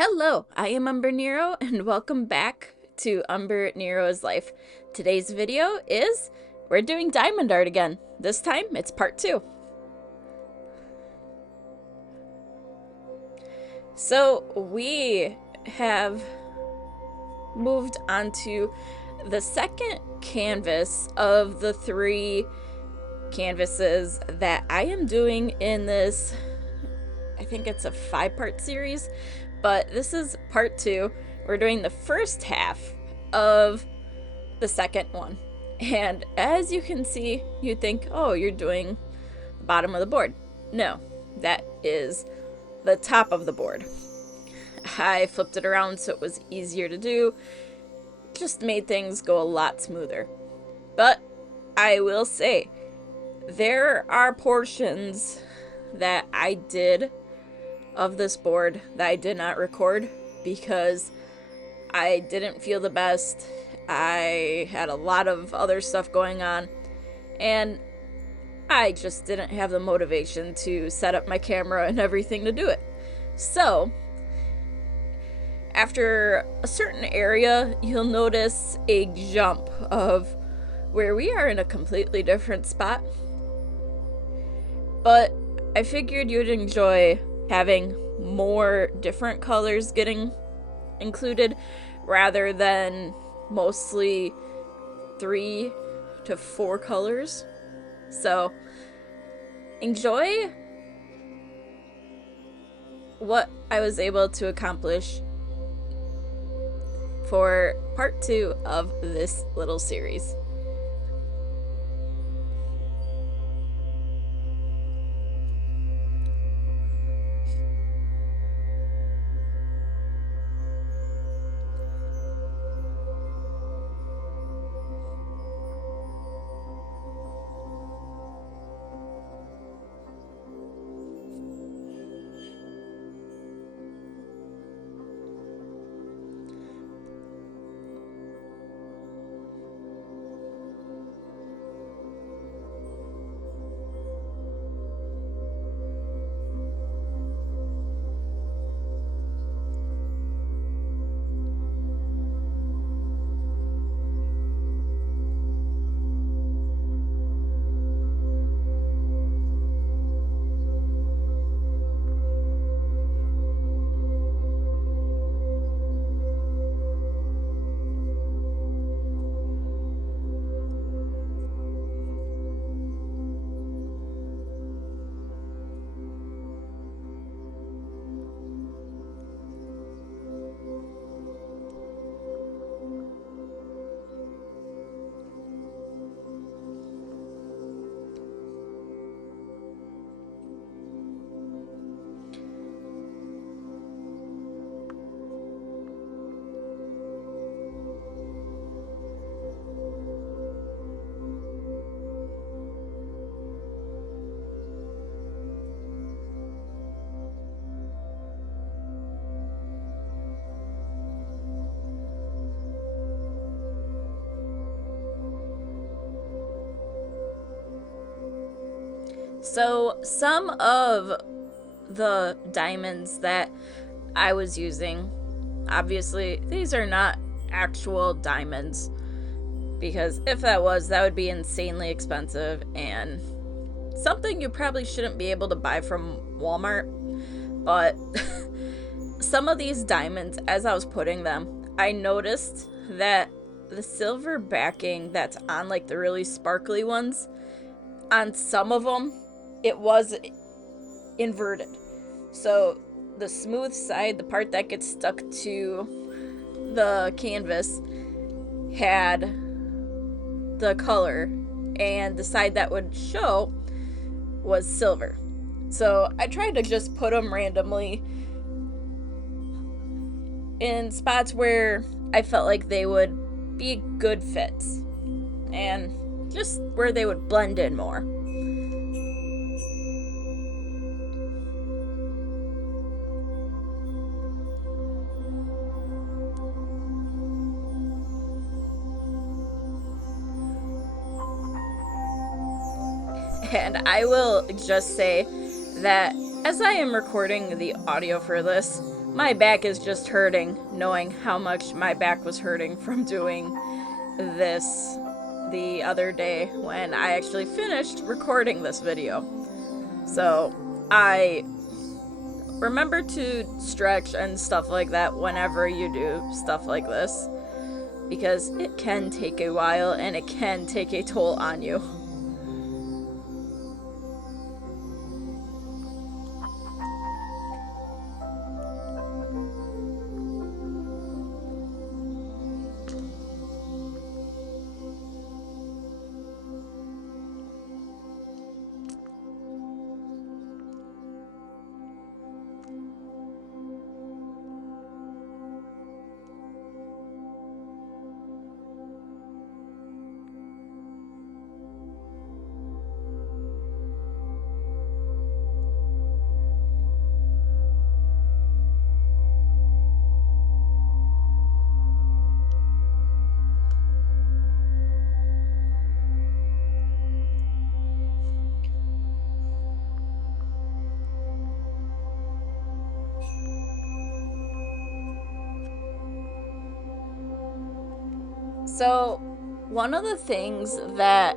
Hello, I am Umbrenero and welcome back to Umbrenero's Life. Today's video is we're doing diamond art again. This time it's part 2. So we have moved on to the second canvas of the 3 canvases that I am doing in this, I think it's a 5-part series, but this is part 2. We're doing the first half of the second one. And as you can see, you think, oh, you're doing the bottom of the board. No, that is the top of the board. I flipped it around so it was easier to do. Just made things go a lot smoother. But I will say, there are portions that I did of this board that I did not record because I didn't feel the best. I had a lot of other stuff going on and I just didn't have the motivation to set up my camera and everything to do it. So after a certain area, you'll notice a jump of where we are in a completely different spot. But I figured you'd enjoy having more different colors getting included rather than mostly 3 to 4 colors. So enjoy what I was able to accomplish for part 2 of this little series. So some of the diamonds that I was using, obviously these are not actual diamonds, because if that was, that would be insanely expensive and something you probably shouldn't be able to buy from Walmart. But some of these diamonds, as I was putting them, I noticed that the silver backing that's on like the really sparkly ones, on some of them it was inverted. So the smooth side, the part that gets stuck to the canvas, had the color, and the side that would show was silver. So I tried to just put them randomly in spots where I felt like they would be good fits and just where they would blend in more. And I will just say that As I am recording the audio for this, my back is just hurting, knowing how much my back was hurting from doing this the other day when I actually finished recording this video. So, I remember to stretch and stuff like that whenever you do stuff like this, because it can take a while and it can take a toll on you. So, one of the things that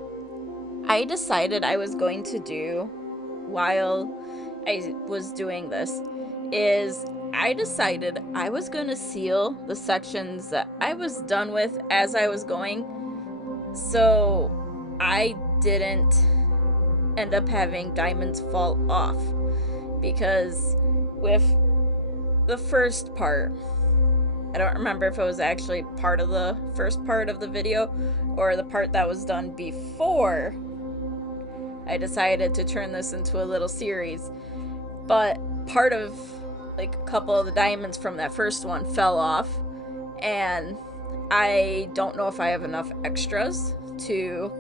I decided I was going to do while I was doing this is I decided I was going to seal the sections that I was done with as I was going, so I didn't end up having diamonds fall off. Because with the first part, I don't remember if it was actually part of the first part of the video or the part that was done before I decided to turn this into a little series. But part of, like, a couple of the diamonds from that first one fell off, and I don't know if I have enough extras to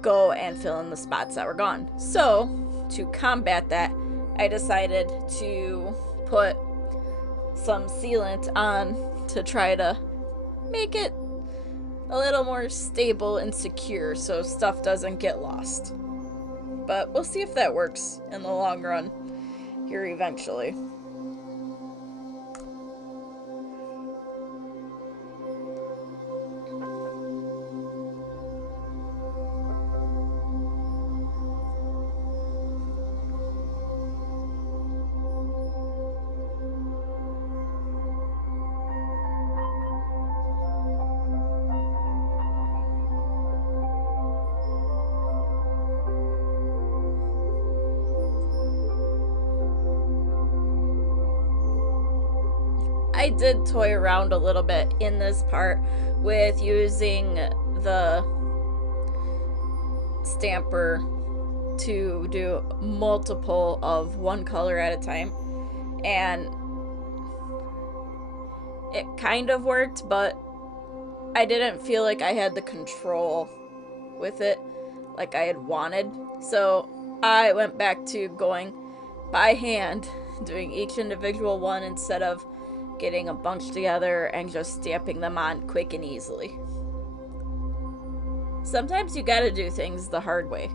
go and fill in the spots that were gone. So, to combat that, I decided to put some sealant on to try to make it a little more stable and secure so stuff doesn't get lost. But we'll see if that works in the long run here eventually. I did toy around a little bit in this part with using the stamper to do multiple of one color at a time, and it kind of worked, but I didn't feel like I had the control with it like I had wanted, so I went back to going by hand, doing each individual one instead of getting a bunch together and just stamping them on quick and easily. Sometimes you gotta do things the hard way.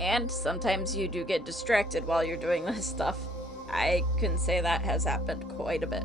And sometimes you do get distracted while you're doing this stuff. I can say that has happened quite a bit.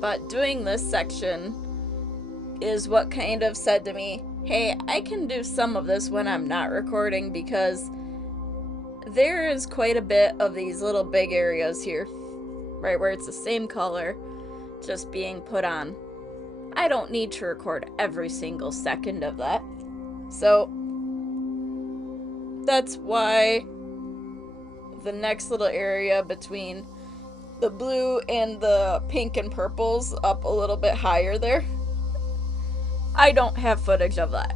But doing this section is what kind of said to me, hey, I can do some of this when I'm not recording, because there is quite a bit of these little big areas here, right where it's the same color, just being put on. I don't need to record every single second of that. So that's why the next little area between the blue and the pink and purples up a little bit higher there. I don't have footage of that.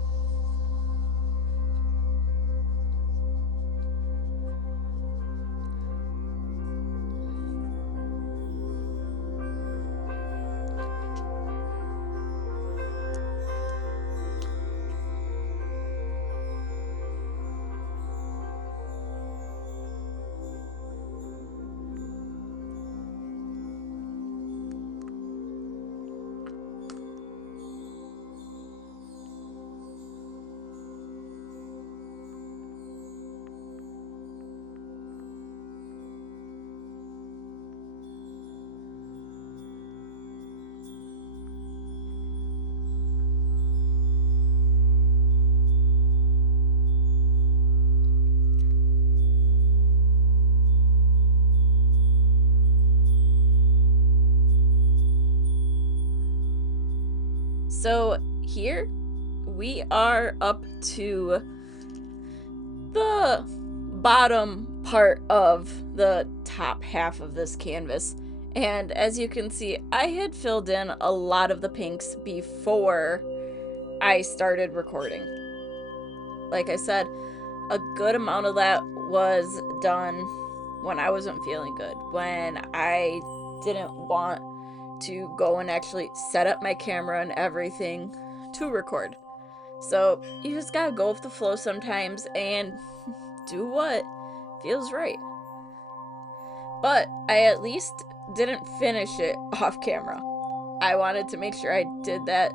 So here we are up to the bottom part of the top half of this canvas. And as you can see, I had filled in a lot of the pinks before I started recording. Like I said, a good amount of that was done when I wasn't feeling good, when I didn't want to go and actually set up my camera and everything to record. So you just gotta go with the flow sometimes and do what feels right. But I at least didn't finish it off camera. I wanted to make sure I did that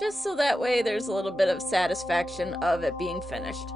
just so that way there's a little bit of satisfaction of it being finished.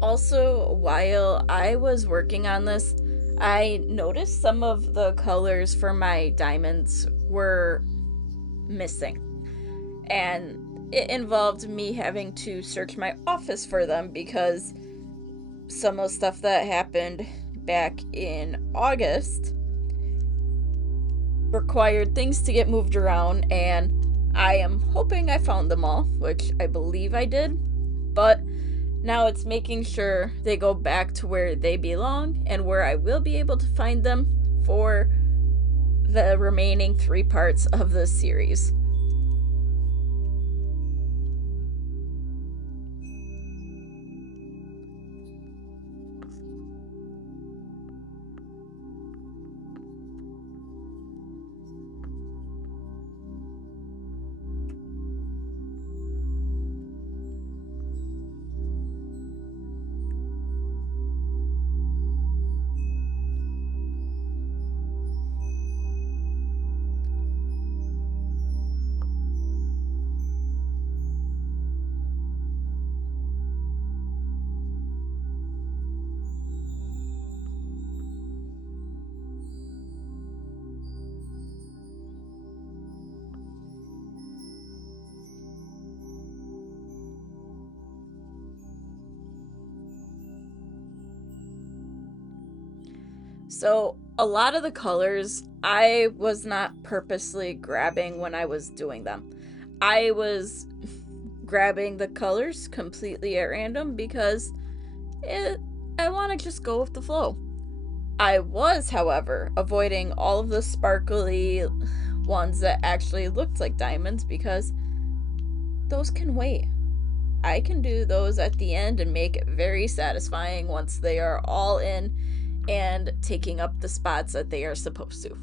Also, while I was working on this, I noticed some of the colors for my diamonds were missing. And it involved me having to search my office for them because some of the stuff that happened back in August required things to get moved around, and I am hoping I found them all, which I believe I did. But now it's making sure they go back to where they belong and where I will be able to find them for the remaining 3 parts of this series. So, a lot of the colors I was not purposely grabbing when I was doing them. I was grabbing the colors completely at random because I want to just go with the flow. I was, however, avoiding all of the sparkly ones that actually looked like diamonds because those can wait. I can do those at the end and make it very satisfying once they are all in and taking up the spots that they are supposed to.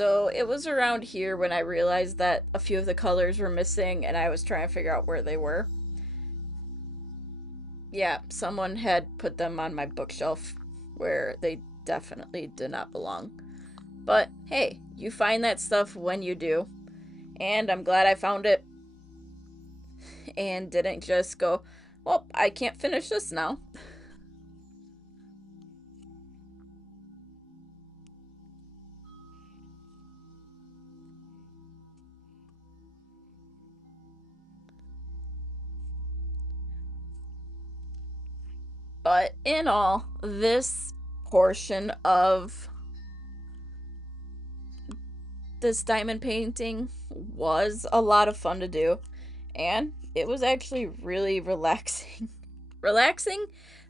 So it was around here when I realized that a few of the colors were missing and I was trying to figure out where they were. Yeah, someone had put them on my bookshelf where they definitely did not belong. But hey, you find that stuff when you do. And I'm glad I found it and didn't just go, well, I can't finish this now. But in all, this portion of this diamond painting was a lot of fun to do. And it was actually really relaxing. Relaxing,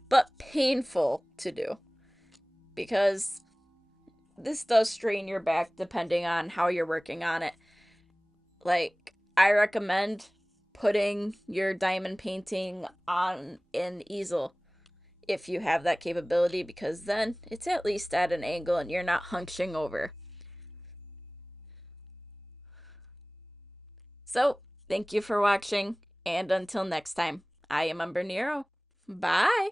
but painful to do. Because this does strain your back depending on how you're working on it. Like, I recommend putting your diamond painting on an easel if you have that capability, because then it's at least at an angle and you're not hunching over. So, thank you for watching, and until next time, I am Umbrenero. Bye!